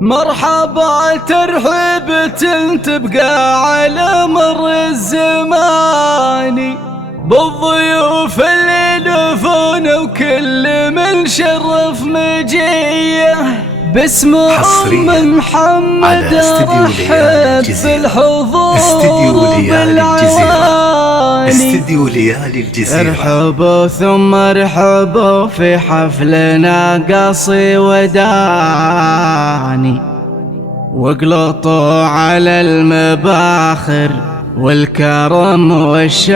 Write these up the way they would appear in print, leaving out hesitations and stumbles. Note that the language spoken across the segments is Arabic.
مرحبا ترحيب تبقى على مر الزمان بالضيوف اللي لفون وكل من شرف مجيه. باسم أم محمد رحب بالحضور بالعواني. استديو ليالي الجزيرة. ارحبوا ثم ارحبوا في حفلنا قصي وداني، واقلطوا على المباخر والكرم والشاذلية.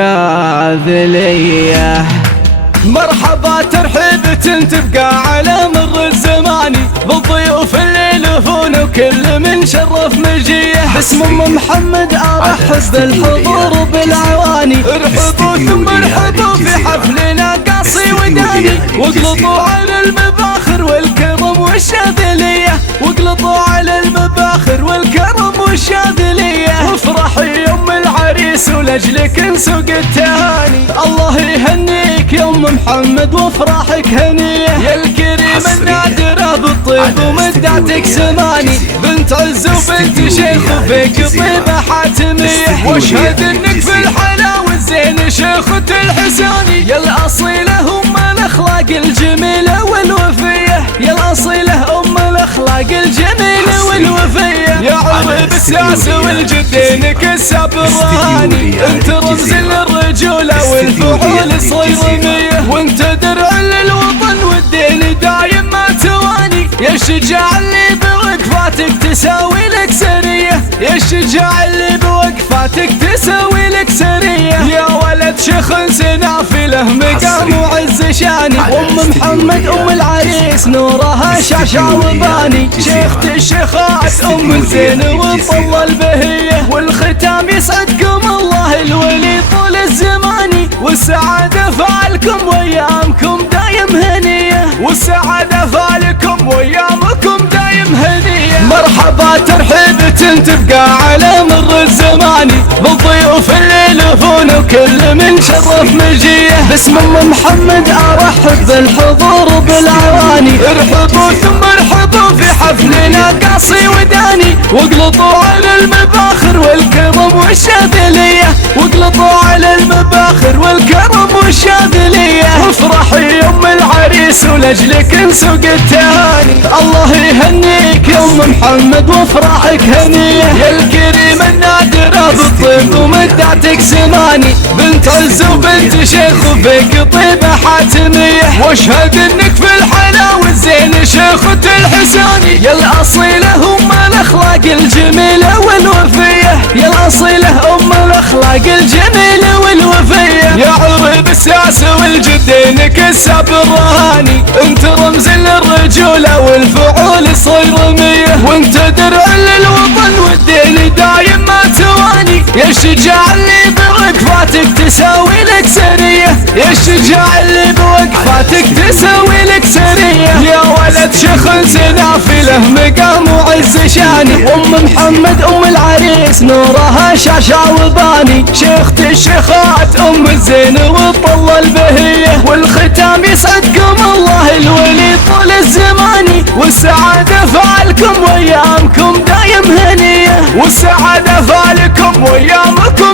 مرحبا ترحيب تبقى على مر الزمان بالضيوف اللي يلفون وكل من شرف مجيه. باسم أم محمد ارحب بالحضور بالعواني. ارحبوا ثم ارحبوا في حفلنا قصي وداني، واقلطوا على المباخر والكرم والشاذلية. واقلطوا على المباخر والكرم والشاذلية. وافرحي يا ام العريس ولاجلك نسوق التهاني. الله يهنيك يا ام محمد وافراحك هنيه، يا الكريم النادرة بالطيب ومدعتك زماني. بنت عز وبنت شيخ وفيك طيبة حاتمية. واشهد انك في الحلا والزين شيخة الحساني. يا الاصيلة ام الاخلاق الجميلة والوفية. يا الاصيلة ام الاخلاق الجميلة والوفية. يا عرب الساس والجدين كسب الرهاني. انت رمز للرجولة والفعول صيرمية. وانت درع للوطن والدين دايم ما تواني. يا الشجاع اللي بوقفاتك تساوي لك سرية. يا الشجاع اللي بوقفاتك تساوي لك سرية. يا ولد شيخ سنافله مقام وعز شاني. ام محمد ام العريس نورها شعشع وباني. شيخة الشيخات ام الزين وطل البهية. والختام يسعدكم الله الولي طول الزمان. والسعادة فعلكم وايامكم دايم هنية. والسعادة فعلكم وايامكم دايم هنية. مرحبا ترحيب تبقى على مر الزمان بالضيوف اللي يلفون وكل من شرف مجيه. باسم أم محمد ارحب بالحضور بالعواني. ارحبوا ثم ارحبوا في حفلنا قصي وداني. واقلطوا على المباخر والكرم والشاذلية. واقلطوا على المباخر والكرم والشاذلية. وافرحي يا ام العريس ولاجلك نسوق التهاني. الله يهنيك يا ام محمد وافراحك هنيه، يا الكريم النادرة بالطيب ومدعتك زماني. بنت عز وبنت شيخ وفيك طيبة حاتمية. واشهد انك في الحلا والزين شيخة الحساني. يا الاصيلة ام الاخلاق الجميلة والوفية. يا الاصيلة ام الاخلاق الجميلة والوفية. يا عرب الساس والجدين كسب الرهاني. انت رمز للرجولة والفعول صيرمية. وانت درع للوطن والدين دايم ما تواني. يا الشجاع اللي بوقفاتك تساوي لك سرية. يا الشجاع اللي بوقفاتك تساوي لك سرية. يا ولد شيخ سنافله مقام وعز شاني. ام محمد ام العريس نورها شعشع وباني. شيخة الشيخات ام الزين وطل البهية. والختام يسعدكم الله الولي طول الزمان. والسعادة فعلكم وايامكم دايم هنية. والسعادة فعلكم وايامكم